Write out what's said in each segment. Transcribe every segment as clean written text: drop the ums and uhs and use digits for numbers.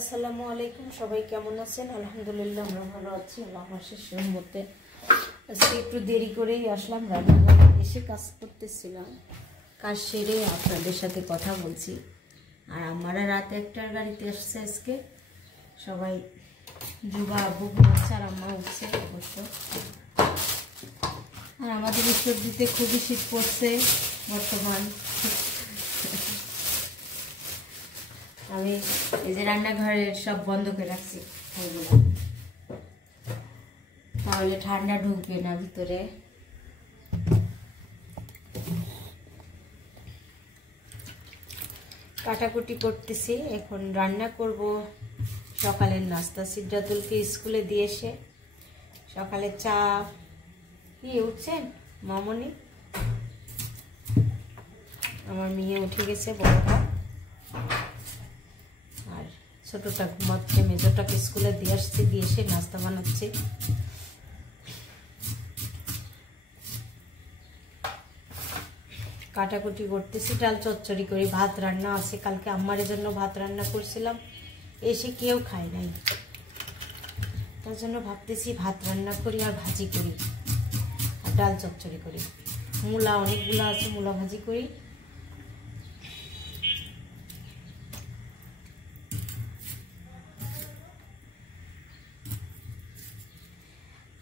আসসালামু আলাইকুম, সবাই কেমন আছেন? আলহামদুলিল্লাহ আমরা ভালো আছি। আল্লাহর শেষের মধ্যে আজকে একটু দেরি করেই আসলাম, রান্নাঘরে এসে কাজ করতেছিলাম। কাজ সেরে আপনাদের সাথে কথা বলছি। আর আমরা রাত 1টার গাড়িতে আসছে আজকে। সবাই যুবা আব্বু উঠছে আর আম্মা উঠছে অবশ্য। আর আমাদের উত্তর দিতে খুবই শীত পড়ছে বর্তমান। আমি এই যে রান্নাঘরের সব বন্ধ করে রাখছি, তাহলে ঠান্ডা ঢুকবে না ভিতরে। কাটাকুটি করতেছি, এখন রান্না করব সকালের নাস্তা। সিদ্ধাতুলকে স্কুলে দিয়ে এসে সকালে চা। কি উঠছেন মামনি? আমার মেয়ে উঠে গেছে, বড়টা, আর ছোটটা ঘুমাচ্ছে। মেজোটাকে স্কুলে দিয়ে আসছে, দিয়ে এসে নাস্তা বানাচ্ছে। কাটাকুটি করতেছি, ডাল চচ্চড়ি করি। ভাত রান্না আছে, কালকে আম্মারের জন্য ভাত রান্না করছিলাম, এসে কেউ খায় নাই। তার জন্য ভাবতেছি ভাত রান্না করি আর ভাজি করি আর ডাল চচ্চড়ি করি। মূলা অনেকগুলো আছে, মূলা ভাজি করি।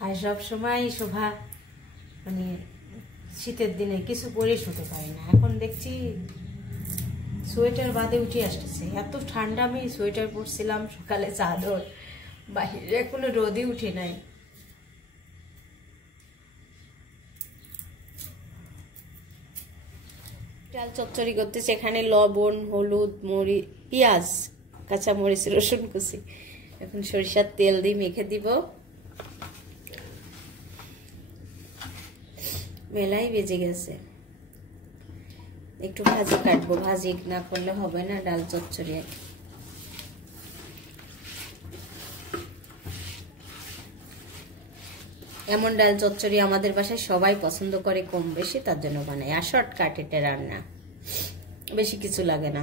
আর সব সময় শোভা মানে শীতের দিনে কিছু পরে শুতে পারি না। এখন দেখছি সোয়েটার বাদে উঠে আসতেছে, এত ঠান্ডা। আমি সোয়েটার পরছিলাম সকালে, চাদর, বাহিরে এখনো রোদই উঠে নাই। ডাল চচ্চড়ি করতেছে, এখানে লবণ, হলুদ, মরিচ, পেঁয়াজ, কাঁচা মরিচ, রসুন কুচি। এখন সরিষার তেল দিয়ে মেখে দিব। মেলাই বেজে গেছে, একটু ভাজি কাটবো। ভাজি না করলে হবে না ডাল চচ্চড়ি। এমন ডাল চচ্চড়ি আমাদের বাসায় সবাই পছন্দ করে কম বেশি, তার জন্য বানাই। আর শর্টকাট এটা রান্না, বেশি কিছু লাগে না।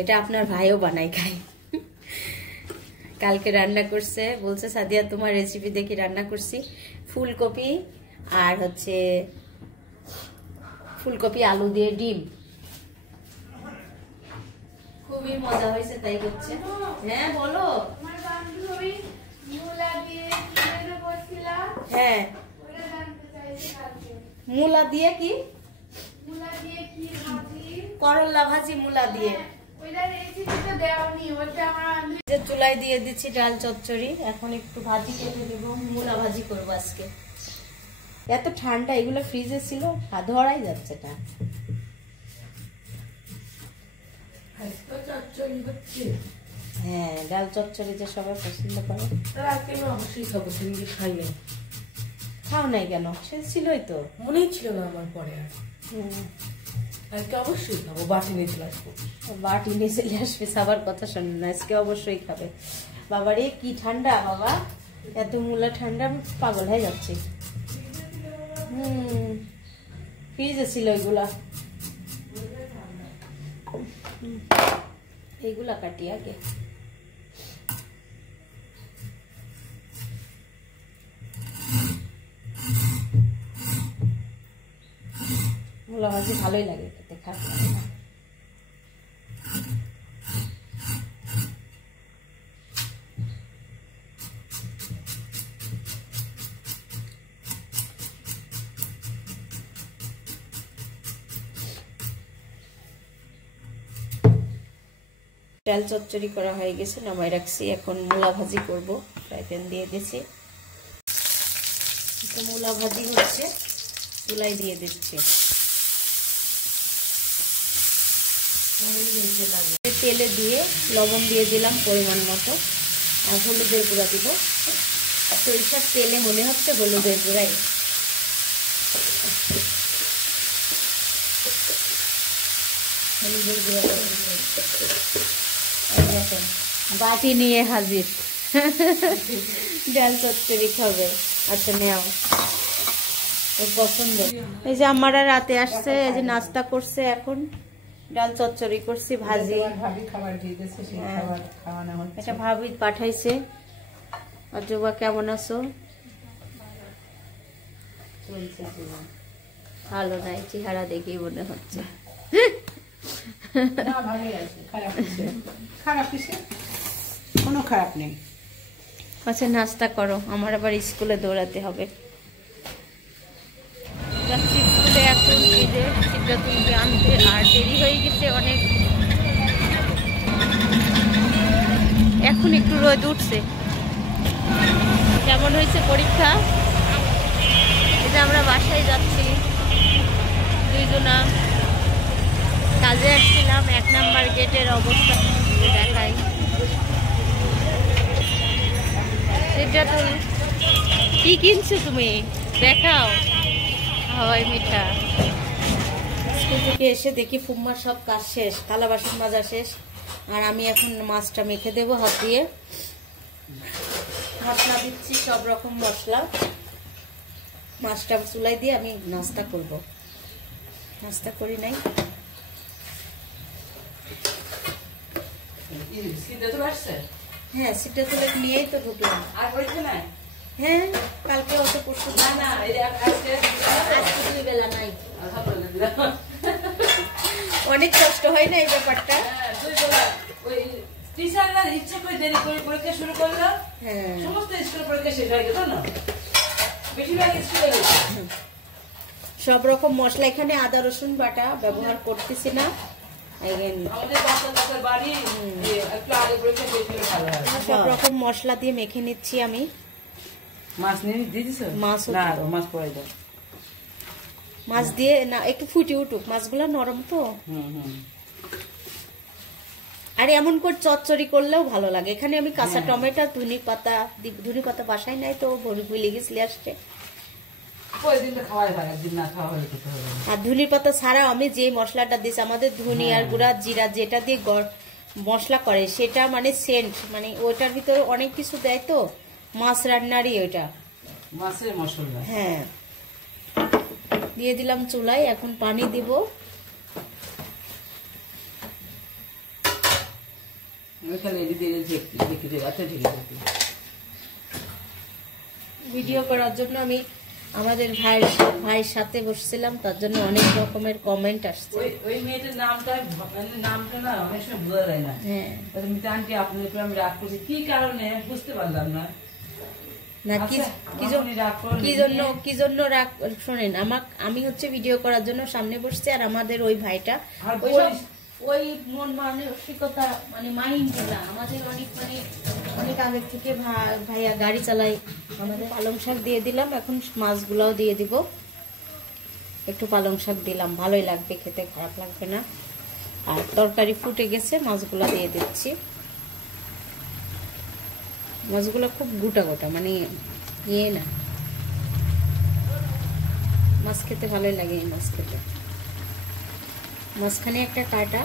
এটা আপনার ভাইও বানাই খায়। কালকে রান্না করছে, বলছে সাদিয়া তোমার রেসিপি দেখি রান্না করছি। ফুলকপি আর হচ্ছে ফুলকপি আলু দিয়ে ডিম, খুবই মজা হয়েছে, তাই হচ্ছে। হ্যাঁ বলো। হ্যাঁ, মূলা দিয়ে কি? করলা ভাজি মূলা দিয়ে। চুলায় দিয়ে দিচ্ছি ডাল চচ্চড়ি। এখন একটু ভাজি কেটে দেবো, মূলা ভাজি করবো আজকে। এত ঠান্ডা, এগুলো ফ্রিজে ছিল, ধরাই যাচ্ছে না। হ্যাঁ, ডাল চচ্চড়ি যে সবাই পছন্দ করে। অবশ্যই খাবো, তুমি খাই নাই। খাও নাই কেন? সে ছিলই তো, মনেই ছিল না আমার পরে। আর আজকে অবশ্যই খাবো, বাটি নিয়ে চলে আসবো। বাটি নিয়ে চলে আসবে, খাবার কথা শোনেন না। আজকে অবশ্যই খাবে। বাবারে কি ঠান্ডা বাবা, এত মূলা ঠান্ডা, পাগল হয়ে যাচ্ছে। ফ্রিজে ছিল এগুলা। এইগুলা কাটি আগে। মূলা ভাজি ভালোই লাগে খেতে, খারাপ লাগে না। ডাল চচ্চড়ি করা হয়ে গেছে, নামাই রাখছি। এখন মূলা ভাজি করব, ফ্রাই প্যান দিয়ে দিয়েছি। মূলা ভাজি হচ্ছে, চুলাই দিয়ে দিচ্ছি। তেলে দিয়ে লবণ দিয়ে দিলাম পরিমাণ মতো, আর হলুদের গুঁড়া দিব। সরিষার তেলে মনে হচ্ছে হলুদের গুঁড়াই। হলুদের গুঁড়া বাটি নিয়ে হাজির। ডাল চচ্চড়ি খাবে। আচ্ছা নেও, ওর পছন্দ। এই যে আমারা রাতে আসছে, এই যে নাস্তা করছে। এখন ডাল চচ্চড়ি করছি, ভাজি। ভাবি খাবার দিয়ে দিয়েছে, সেই খাবার খাওয়ানো হচ্ছে। এটা ভাবি পাঠাইছে। আর জুবা কেমন আছো? চলছে জীবন। ভালো নাই, চেহারা দেখেই মনে হচ্ছে। না, ভালোই আছে। খারাপ কিসে? খারাপ কিসে? কোনো খারাপ নেই। আচ্ছা, নাস্তা করো, আমার আবার স্কুলে দৌড়াতে হবে। যাচ্ছি স্কুলে এখন, এই যে সিদ্ধাতুলকে আনতে, আর দেরি হয়ে গেছে অনেক। এখন একটু রোদ উঠছে। কেমন হয়েছে পরীক্ষা? এই যে আমরা বাসায় যাচ্ছি দুইজনা। কাজে আসছিলাম, 1 নাম্বার গেটের অবস্থা দেখাই। সিদ্ধাতুল, কি কিনছো তুমি? দেখাও। হাওয়াই মিঠা। স্কুল থেকে এসে দেখি ফুম্মার সব কাজ শেষ, থালা বাসন মাজা শেষ। আর আমি এখন মাছটা মেখে দেবো হাত দিয়ে। মশলা দিচ্ছি, সব রকম মশলা। মাছটা চুলাই দিয়ে আমি নাস্তা করব। নাস্তা করি নাই। হ্যাঁ, সিদ্ধাতুলে নিয়েই তো ঢুকলাম। আর হয়েছে না? হ্যাঁ, কালকে অত পরশু না, আজকে দুই বেলা নাই। আলহামদুলিল্লাহ। অনেক কষ্ট হয় না এই ব্যাপারটা। ওই টিচাররা ইচ্ছে করে দেরি করে পরীক্ষা শুরু করলো। হ্যাঁ, সমস্ত স্কুল পরীক্ষা শেষ হয়ে গেল না, বেশিরভাগ স্কুলে গেছে। সব রকম মশলা, এখানে আদা রসুন বাটা ব্যবহার করতেছি না। আমাদের বাচ্চাদের বাড়ি একটু আগে পরীক্ষা শেষ হলে ভালো হয়। সব রকম মশলা দিয়ে মেখে নিচ্ছি আমি। মাছ নিয়ে দিয়ে দিছো? মাছ না, মাছ পরে দাও। মাছ দিয়ে না, একটু ফুটে উঠুক, মাছগুলো নরম তো। আর এমন করে চচ্চড়ি করলেও ভালো লাগে। এখানে আমি কাঁচা টমেটো, ধনে পাতা বাসায় নাই তো, ভুলে গেছিলি আসছে। আর ধনে পাতা ছাড়াও আমি যে মশলাটা দিচ্ছি, আমাদের ধনিয়ার গুঁড়া, জিরা, যেটা দিয়ে মশলা করে সেটা মানে সেন্ট, মানে ওইটার ভিতরে অনেক কিছু দেয় তো, মাছ রান্নারই ওইটা, মাছের মশলা। হ্যাঁ, দিয়ে দিলাম চুলায়। এখন পানি দিব। ভিডিও করার জন্য আমি আমাদের ভাইয়ের সাথে বসছিলাম, তার জন্য অনেক রকমের কমেন্ট আসছে। ওই মেয়েটার নামটা না অনেক সময় বোঝা যায় না। হ্যাঁ, আন্টি আপনার উপরে আমি রাগ করছি, কি কারণে বুঝতে পারলাম না। না কি জন্য রাগ শোনেন, আমি হচ্ছে ভিডিও করার জন্য সামনে বসছি, আর আমাদের ওই ভাইটা ওই মন মানসিকতা মানে মাইন্ড না, আমাদের অনেক আগে থেকে ভাইয়া গাড়ি চালাই। আমাদের পালং শাক দিয়ে দিলাম, এখন মাছগুলাও দিয়ে দিব। একটু পালং শাক দিলাম, ভালোই লাগবে খেতে, খারাপ লাগবে না। আর তরকারি ফুটে গেছে, মাছগুলো দিয়ে দিচ্ছি। মাছগুলো খুব গোটা গোটা, মানে ইয়ে না, মাছ খেতে ভালোই লাগে। এই মাছ খেতে মাঝখানে একটা কাটা।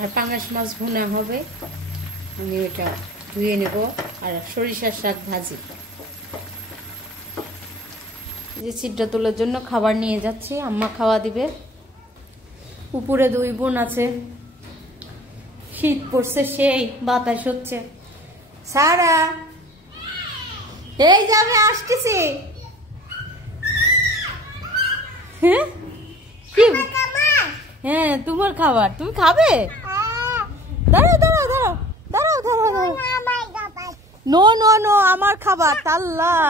আর পাঙাশ মাছ ভুনা হবে, আমি ওটা ধুয়ে নেব। আর সরিষার শাক ভাজি। যে সিদ্ধাতুলের জন্য খাবার নিয়ে যাচ্ছি, আম্মা খাওয়া দিবে। উপরে 2 বোন আছে, শীত পড়ছে, সেই বাতাস হচ্ছে। সারা এই যাবে, আসতেছি। হ্যাঁ, কি? হ্যাঁ, তোমার খাবার, তুমি খাবে? দাঁড়াও দাঁড়াও দাঁড়াও দাঁড়াও দাঁড়াও দাঁড়াও। নো নো নো, আমার খাবার। আল্লাহ,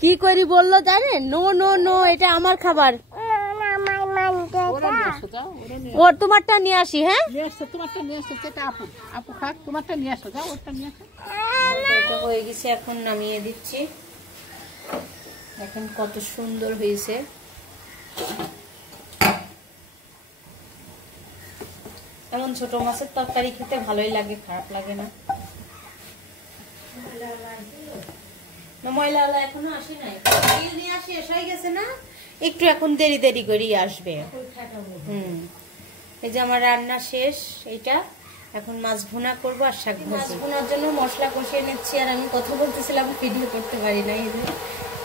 কি করি বললো জানেন? নো নো নো, এটা আমার খাবার। ওর তোমারটা নিয়ে আসি। হ্যাঁ, তোমারটা নিয়ে আসো, সেটা আপু খাক, তোমারটা নিয়ে আসো, যাও ওরটা নিয়ে আসো। এটা হয়ে গেছে, এখন নামিয়ে দিচ্ছি। এখন কত সুন্দর হয়েছে। এখন ছোট মাছের তরকারি খেতে ভালোই লাগে, খারাপ লাগে না। ময়লা এখনো আসে নাই, নিয়ে আসি, এসে গেছে না, একটু এখন দেরি দেরি করে আসবে। এই যে আমার রান্না শেষ। এটা এখন মাছ ভুনা করবো আর শাক মাছ ভুনার জন্য মশলা কষিয়ে নিচ্ছি। আর আমি কথা বলতেছিলাম, ভিডিও করতে পারি না। এই যে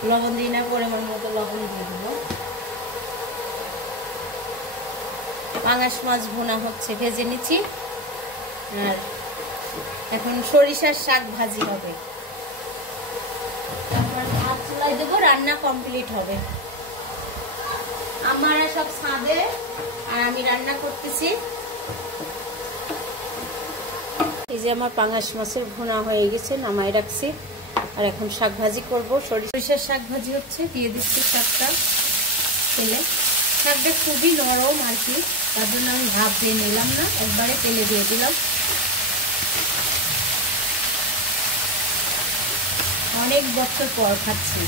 লবণ দিই না, পরিমাণ মতো লবণ দিয়ে দেবো। পাঙাশ মাছ ভুনা হচ্ছে, ভেজে নিচ্ছি। আর এখন সরিষার শাক ভাজি হবে, তারপর ভাত চুলাই দেবো, রান্না কমপ্লিট হবে। আমার সব ছাদে আর আমি রান্না করতেছি। এই যে আমার পাঙাশ মাছের ভুনা হয়ে গেছে, নামাই রাখছি। আর এখন শাক ভাজি করবো, সরিষার শাক ভাজি হচ্ছে। দিয়ে দিচ্ছি শাকটা তেলে। শাকটা খুবই নরম আর কি, তার জন্য আমি ভাপ দিয়ে নিলাম না, একবারে তেলে দিয়ে দিলাম। অনেক বছর পর খাচ্ছি।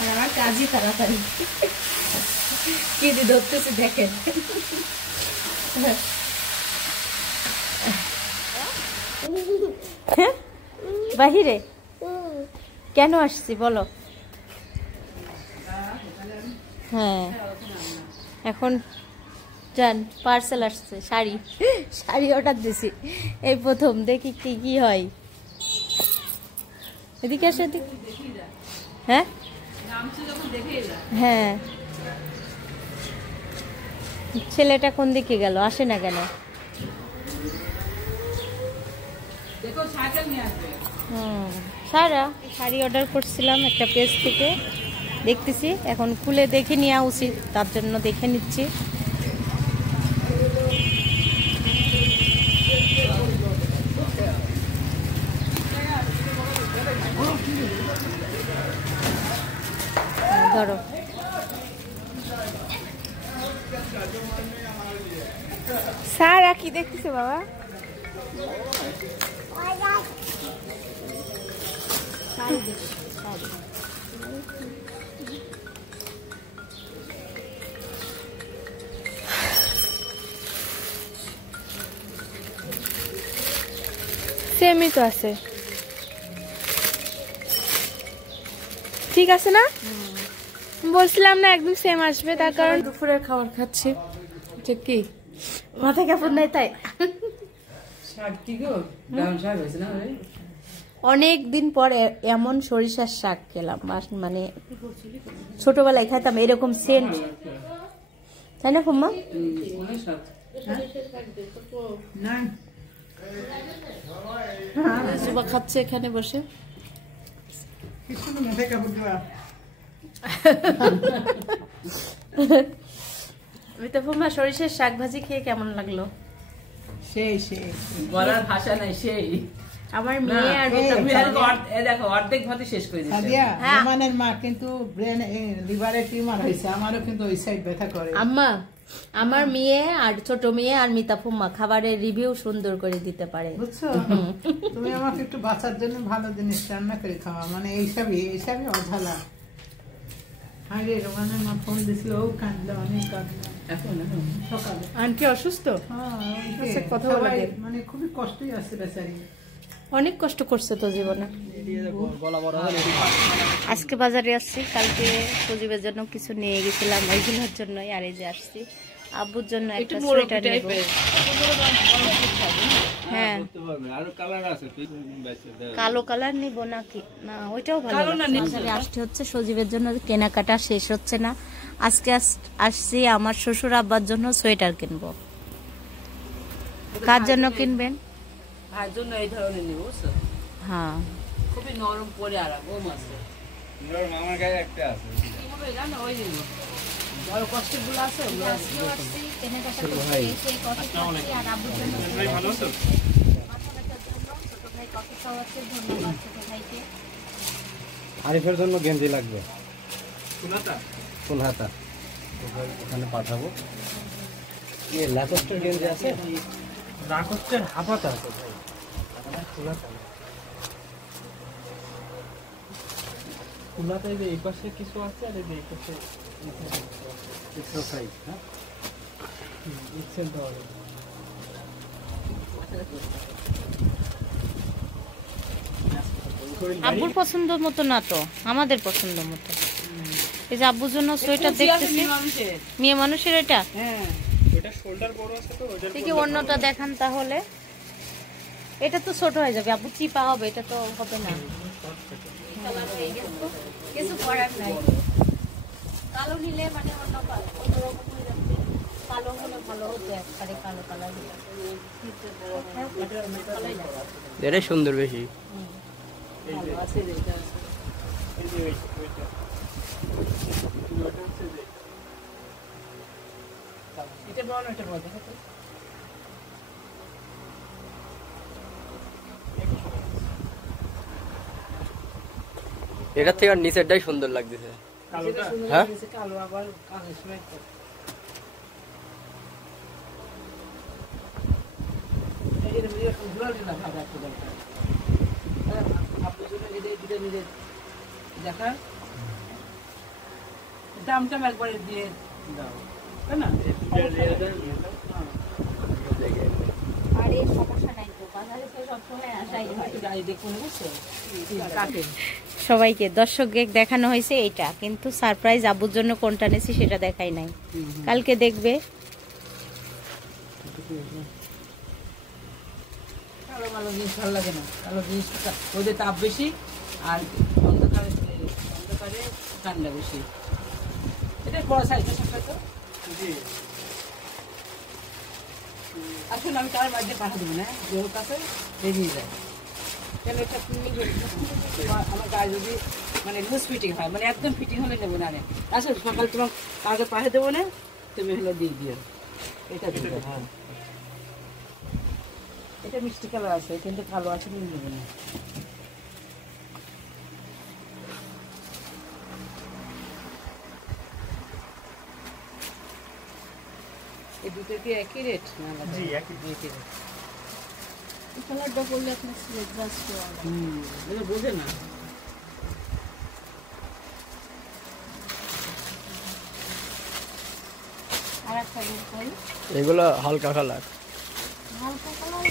আর আমার কাজই তাড়াতাড়ি, কি দিয়ে ধরতেছি দেখেন। বাহিরে কেন আসছি বলো? হ্যাঁ, এখন জান পার্সেল আসছে, শাড়ি অর্ডার দিছি এই প্রথম, দেখি কি কি হয়। এদিকে আসে, এদিকে। হ্যাঁ হ্যাঁ, ছেলেটা কোন দিকে গেল, আসে না কেন? সারা শাড়ি অর্ডার করছিলাম একটা পেজ থেকে, দেখতেছি এখন খুলে দেখে নেওয়া উচিত, তার জন্য দেখে নিচ্ছি। ধরো, সারা কি দেখতেছে বাবা? সেমই তো আছে, ঠিক আছে না? বলছিলাম না একদম সেম আসবে, তার কারণ দুপুরের খাবার খাচ্ছি। কি মাথা কাপড় নাই তাই? অনেক দিন পরে এমন সরিষার শাক খেলাম, মানে ছোটবেলায় খাইতাম এরকম সেন্ট, তাই না ফুম্মা? সুবা খাচ্ছে এখানে বসে। ফুম্মা সরিষার শাক ভাজি খেয়ে কেমন লাগলো? সেই বলার ভাষা নাই, সেই। আমার মেয়ে আর দেখো অর্ধেক ভাতে শেষ করে দিচ্ছে। রোমানের মা কিন্তু ব্রেন লিভারের টিউমার হয়েছে, আমারও কিন্তু ওই সাইড ব্যথা করে। আম্মা, আমার মেয়ে আর ছোট মেয়ে আর মিতা ফুম্মা খাবারের রিভিউ সুন্দর করে দিতে পারে, বুঝছো? তুমি আমাকে একটু বাঁচার জন্য ভালো জিনিস রান্না করে খাওয়া, মানে এইসবই অঝালা। হ্যাঁ রে, রোমানের মা ফোন দিছিল, ও কাঁদলো, অনেক কাঁদলো সকালে। আন্টি অসুস্থ, কথা বলা মানে খুবই কষ্টই আছে বেচারি, অনেক কষ্ট করছে তো জীবনে। আজকে বাজারে আসছি, কালকে সজীবের জন্য কিছু নিয়ে গেছিলাম, ওইগুলোর জন্যই। আর এই যে আসছি আব্বুর জন্য একটা সোয়েটার নেব। হ্যাঁ, কালো কালার নিব নাকি না, ওইটাও ভালো। বাজারে আসতে হচ্ছে সজীবের জন্য, কেনাকাটা শেষ হচ্ছে না। আজকে আসছি আমার শ্বশুর আব্বার জন্য সোয়েটার কিনবো। কার জন্য কিনবেন? ভাইয়ের জন্য এই ধরনের নিব, বুঝছো? হ্যাঁ, খুবই নরম পরে আরাম। ও মাছে আমার গায়ে একটা আছে, কি হবে জানো? ওই নিব, বড় কষ্টের গুলো আছে, ওগুলো আছে। কেনাকাটা করতে এসে কফি খাচ্ছি। আর আব্বুর জন্য ভালো আছো? ছোট ভাই কফি খাওয়াচ্ছে, ধন্যবাদ ছোট ভাইকে। আরিফের জন্য গেঞ্জি লাগবে, ফুল হাতা, ওখানে পাঠাবো। লাকোস্টের গেঞ্জি আছে? লাকোস্টের হাফ হাতা আছে ভাই, ফুল হাতা না। ফুল হাতা এই পাশে কিছু আছে, আর এই পাশে এক্সারসাইজ, হ্যাঁ এক্সেল দেওয়া যাবে। আব্বুর পছন্দ মতো না তো, আমাদের পছন্দ মতো। এই যে আব্বুর জন্য সোয়েটার দেখতেছি, মেয়ে মানুষের এটা। হ্যাঁ এটা শোল্ডার বড় আছে তো ওইটার দেখি অন্যটা দেখান তাহলে। এটা তো ছোট হয়ে যাবে আব্বু, চিপা হবে, এটা তো হবে না। কিছু করার নাই, কালো নিলে মানে অন্যরকম হয়ে যাচ্ছে। কালো হলে ভালো হতো, একবারে কালো কালার এটাই সুন্দর বেশি। এটা বড়, এটা বড় দেখো তো। এটার থেকে আর নিচেরটাই সুন্দর লাগতেছে। হ্যাঁ কালো আবার কালো সময় দেখা দামটা একবারে দিয়ে দাও, তাই না? আরে সমস্যা নাই তো, বাজারে তো সবসময় আসাই হয়। সবাইকে দর্শক দেখানো হয়েছে এইটা, কিন্তু সারপ্রাইজ আব্বুর জন্য কোনটা নেছি সেটা দেখাই নাই, কালকে দেখবে। কালো কালো জিনিস ভালো লাগে না, কালো জিনিসটা ওদের তাপ বেশি আর অন্ধকারে ঠান্ডা বেশি। এটা বড় সাইজের সাথে তো আসলে আমি কার বাড়িতে পাঠা দেবো না, ওর কাছে বেরিয়ে যায়। কেন এটা আমার গায়ে যদি মানে লুজ ফিটিং হয়, মানে একদম ফিটিং হলে নেবো না। আসলে সকাল তোমার কাউকে পাঠিয়ে দেবো না, তুমি হলো দিয়ে দিও। এটা দিবে, হ্যাঁ এটা মিষ্টি কালার আছে, কিন্তু কালো আছে নিয়ে নেবে না। এই দুটো কি একই রেট? জি একই রেট। এই কালারটা বললে আপনি জাস্ট এটা বোঝে না। আর একটা দেখাই, এগুলো হালকা কালার। হালকা কালার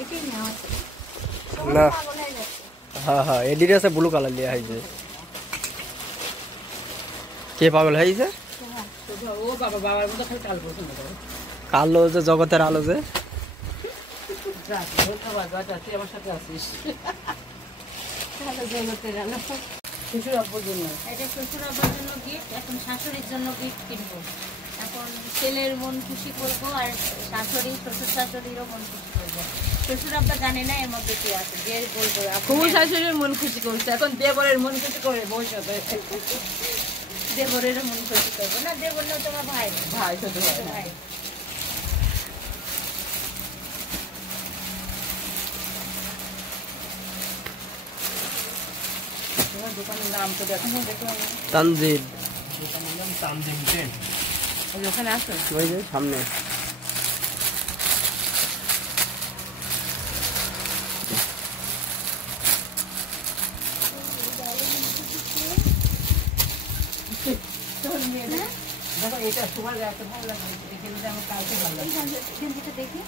এটাই নেওয়া আছে। না পাগল হয়ে যাচ্ছে। হ্যাঁ হ্যাঁ এডিডাসে ব্লু কালার লিয়া হয়েছে। কে পাগল হয়েছে? ও বাবা, বাবার মতো খালি কাল পছন্দ করে। কালো যে জগতের আলো যে আমার সাথে আছিস। শ্বশুর আব্বুর জন্য এটা শ্বশুর আব্বার জন্য গিফট, এখন শাশুড়ির জন্য গিফট কিনবো। এখন ছেলের মন খুশি করবো, আর শাশুড়ি শ্বশুর শাশুড়িরও মন খুশি করবো। শ্বশুর আব্বা জানে না এর মধ্যে কি আছে, যে বলবো খুব শাশুড়ির মন খুশি করছে, এখন দেবরের মন খুশি করে ভবিষ্যতে। দেবরেরও মন খুশি করবো না, দেবর না তোমার ভাই, ভাই ছোট ভাই। তোমার দোকানের নাম তো দেখো, তানজিদ। দোকানের নাম তানজিম টেন। ওখানে আসো, ওই যে সামনে। দেখো এটা তোমার গায়ে ভালো লাগে, আমার কালকে ভালো লাগে। দেখি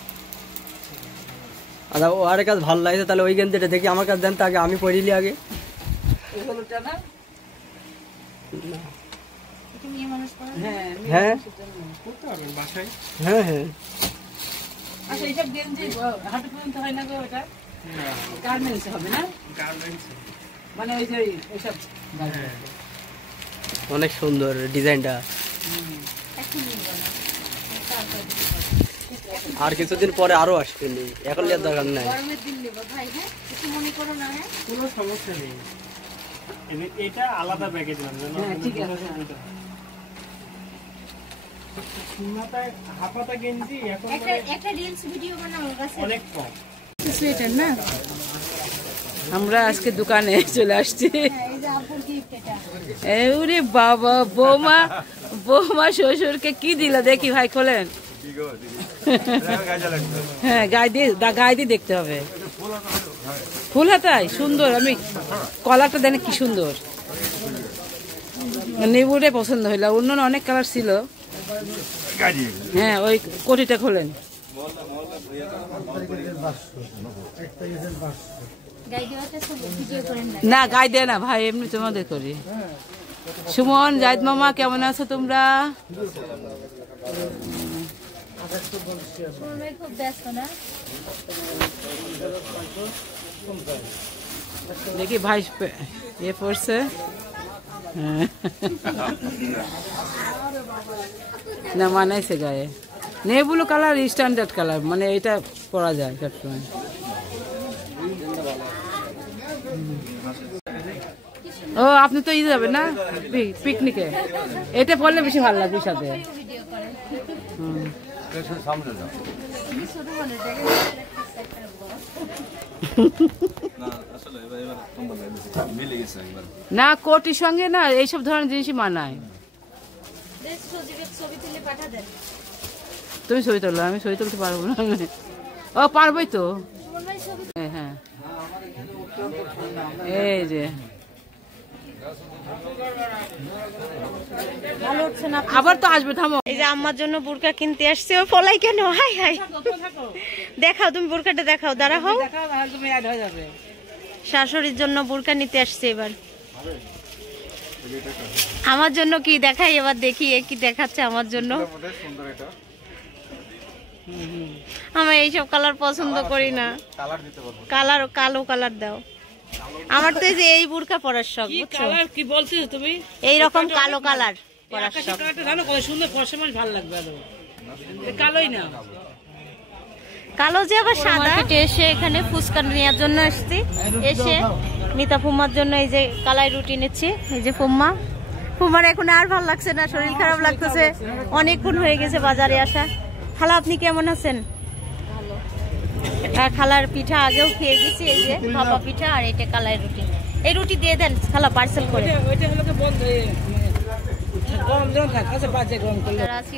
আচ্ছা ও আরেক কাজ ভালো লাগছে, তাহলে ওই গেঞ্জিটা দেখি আমার কাছে দেন তো আগে, আমি পরিলি আগে। এই হলুদটা না? এটা মেয়ে মানুষ পরে না? হ্যাঁ হ্যাঁ করতে পারবেন বাসায়। হ্যাঁ হ্যাঁ। আচ্ছা এইসব গেঞ্জি হাঁটু পর্যন্ত হয় না গো? ওটা না গার্মেন্টস হবে না, গার্মেন্টস। মানে ওই যে এইসব অনেক সুন্দর ডিজাইনটা। এখন নিব না, তারপর আর কিছুদিন পরে আরো আসবে, এখন লিয়ার দরকার নাই। গরমের দিন নেবো ভাই। হ্যাঁ কিছু মনে করো না। হ্যাঁ কোনো সমস্যা নেই, এটা আলাদা ব্যাগে দিলাম যেন ঠিক আছে। মাথায় হাফাতা গেঞ্জি এখন একটা একটা রিলস ভিডিও বানাবো কাছে অনেক কম। সোয়েটার না। আমরা আজকে দোকানে চলে আসছি। এই যে আপুর গিফট এটা। ওরে বাবা, বৌমা শ্বশুরকে কি দিল দেখি ভাই, খোলেন। হ্যাঁ গায়ে দিয়ে দেখতে হবে। ফুল হাতাই সুন্দর, আমি কলারটা দেন কি সুন্দর, নেবুটাই পছন্দ হইলো, অন্য অনেক কালার ছিল। হ্যাঁ ওই কোটিটা খোলেন। গাই দেওয়াটা সব ভিডিও করেন না। না গায়ে দেয় না ভাই, এমনি তোমাদের করি। সুমন, জাহিদ মামা, কেমন আছো তোমরা? খুব ব্যস্ত না? দেখি ভাই এ পড়ছে। না মানাইছে গায়ে। নেই ব্লু কালার স্ট্যান্ডার্ড কালার, মানে এটা পরা যায় সবসময়। ও আপনি তো ইয়ে যাবেন না পিকনিকে, এটা পড়লে বেশি ভালো লাগবে সাথে। না কোটির সঙ্গে না এইসব ধরনের জিনিসই মানায়। তুমি ছবি তোলো, আমি ছবি তুলতে পারবো না। ও পারবোই তো। হ্যাঁ এই যে আবার তো আসবে, থামো। এই যে আম্মার জন্য বুরকা কিনতে আসছে। ও পলাই কেন? হাই হাই, দেখাও তুমি বুরকাটা, দেখাও, দাঁড়া হও। শাশুড়ির জন্য বুরকা নিতে আসছে এবার। আমার জন্য কি দেখাই এবার, দেখি এ কি দেখাচ্ছে আমার জন্য। আমি এইসব কালার পছন্দ করি না, কালার কালো কালার দাও। আমার তো এই যে এই বুরকা পরার শখ, বুঝছো? কি বলছিস তুমি? এইরকম কালো কালার পরার শখ। জানো কত সুন্দর পরশে মাছ ভালো লাগবে। কালোই না, কালো যে আবার সাদা। মার্কেটে এসে এখানে ফুচকা নেওয়ার জন্য আসছি। এসে মিতা ফুম্মার জন্য এই যে কালাই রুটি নিচ্ছি। এই যে ফুম্মার এখন আর ভালো লাগছে না, শরীর খারাপ লাগতেছে, অনেকক্ষণ হয়ে গেছে বাজারে আসা। খালা আপনি কেমন আছেন? খালার পিঠা আগেও খেয়ে গেছি, এই যে ভাপা পিঠা আর এটা কালাই রুটি। এই রুটি দিয়ে দেন খালা পার্সেল করে।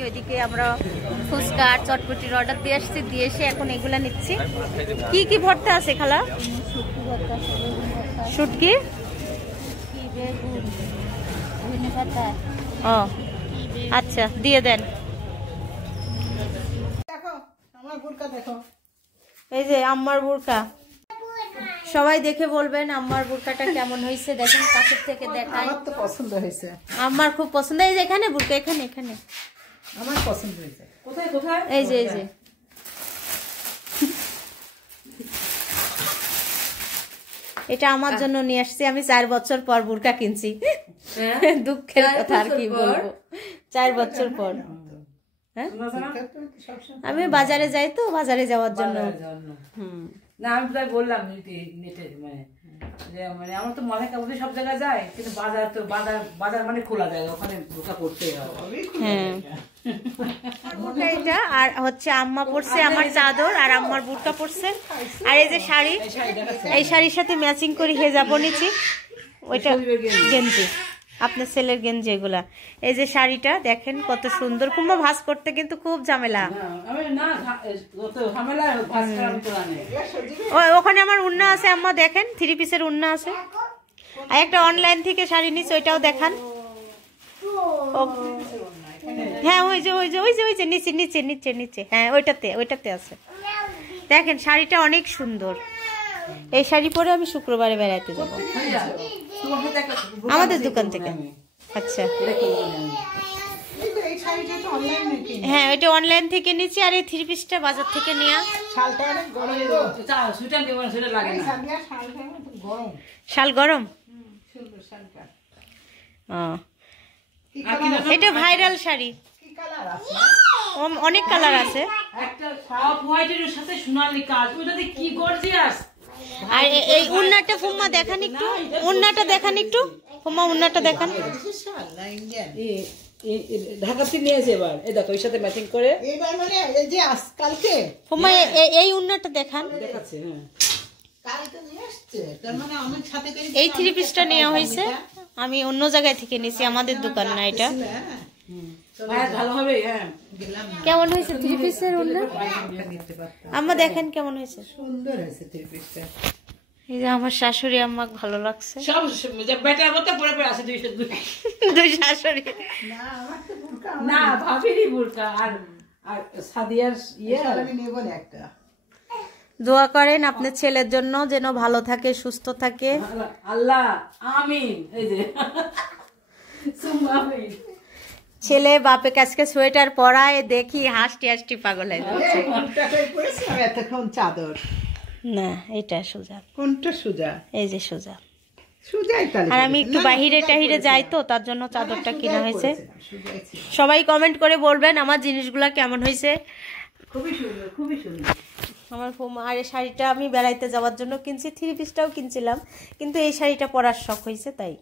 ওইদিকে আমরা ফুচকা আর চটপটির অর্ডার দিয়ে আসছি, দিয়ে এসে এখন এগুলা নিচ্ছি। কি কি ভর্তা আছে খালা? শুটকি, ও আচ্ছা দিয়ে দেন। এই যে আম্মার বুরকা, সবাই দেখে বলবেন আম্মার বুরকাটা কেমন হয়েছে। দেখেন কাছের থেকে দেখাই। আমার তো পছন্দ হয়েছে, আমার খুব পছন্দ। এই যে এখানে বুরকা, এখানে এখানে আমার পছন্দ হয়েছে। কোথায় কোথায়? এই যে এই যে এটা আমার জন্য নিয়ে আসছি। আমি 4 বছর পর বুরকা কিনছি। দুঃখের কথা, আর কি বলবো, 4 বছর পর। হ্যাঁ আমি বাজারে যাই তো, বাজারে যাওয়ার জন্য। না আমি তাই বললাম নেটে, মানে আমার তো মাথায় কাপড় সব জায়গায় যায়, কিন্তু বাজার তো বাজার মানে খোলা যায়, ওখানে ঢোকা করতেই হবে। হ্যাঁ এটা আর হচ্ছে আম্মা পরছে আমার চাদর, আর আম্মার বুরকা পরছে। আর এই যে শাড়ি, এই শাড়ির সাথে ম্যাচিং করে হেজাবো নিচ্ছি। ওইটা গেঞ্জি, আপনার ছেলের গেঞ্জি এগুলা। এই যে শাড়িটা দেখেন কত সুন্দর। কুম্ভ ভাঁজ করতে কিন্তু খুব ঝামেলা। ওখানে আমার উন্না আছে আম্মা, দেখেন 3 পিসের উন্না আছে। আর একটা অনলাইন থেকে শাড়ি নিচ্ছে, ওইটাও দেখান। হ্যাঁ ওই যে ওই যে ওই যে ওই যে নিচে নিচে নিচে নিচে, হ্যাঁ ওইটাতে আছে। দেখেন শাড়িটা অনেক সুন্দর। এই শাড়ি পরে আমি শুক্রবারে বেড়াতে যাব আমাদের দোকান থেকে। আচ্ছা হ্যাঁ ওইটা অনলাইন থেকে নিচ্ছি। আর এই 3 পিসটা বাজার থেকে নেওয়া। শাল গরম, এটা ভাইরাল শাড়ি, অনেক কালার আছে। আর এই উন্নাটা ফুম্মা দেখান একটু, উন্নাটা দেখান একটু ফুম্মা, উন্নাটা দেখান। ঢাকা থেকে নিয়েছে এবার, এই দেখো এর সাথে ম্যাচিং করে এবার মানে এই যে আজকালকে ফুম্মা এই উন্নাটা দেখান। দেখাচ্ছে, হ্যাঁ কালকে নিয়ে আসছে, তার মানে আমার সাথে করে এই 3 পিসটা নেওয়া হয়েছে। আমি অন্য জায়গায় থেকে নিয়েছি, আমাদের দোকান না এটা। ভালো হবে। হ্যাঁ কেমন হয়েছে 3 পিসের উন্না? আম্মা দেখেন কেমন হয়েছে। সুন্দর হয়েছে 3 পিসটা। এই যে আমার শাশুড়ি আম্মা ভালো লাগছে। সব বেটার মতো পরে পরে আছে দুই শাশুড়ি। না আমার তো বুরকা, না ভাবিনি বুরকা। আর সাদিয়ার আমি নেব না একটা। দোয়া করেন আপনার ছেলের জন্য, যেন ভালো থাকে, সুস্থ থাকে। আল্লাহ আমিন। এই যে ছেলে বাপে কাছকে সোয়েটার পরায় দেখি হাসটি হাসটি পাগল হয়ে যাচ্ছে। কোনটাটাই পরেছিলাম এতক্ষণ চাদর, না এটা সোজা, কোনটা সোজা? এই যে সোজা। সোজাই তাহলে। আর আমি একটু না, না, বাহিরে সোজাই টাহিরে যাই পরেছিলাম। তো, তার জন্য চাদরটা না, না, কিনা সোজাই হয়েছে। পরেছিলাম, সোজাই ছিল। সবাই কমেন্ট করে বলবেন আমার জিনিসগুলা কেমন হয়েছে। খুবই সুন্দর, খুবই সুন্দর। আমার আর এই শাড়িটা আমি বেড়াইতে যাওয়ার জন্য কিনছি, 3 পিসটাও কিনছিলাম, কিন্তু এই শাড়িটা পরার শখ হয়েছে তাই।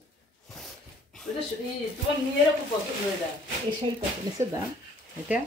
তোমার মেয়েরও খুব পছন্দ হয়ে যায়। এই শাড়ি কত নিচে দাম এটা?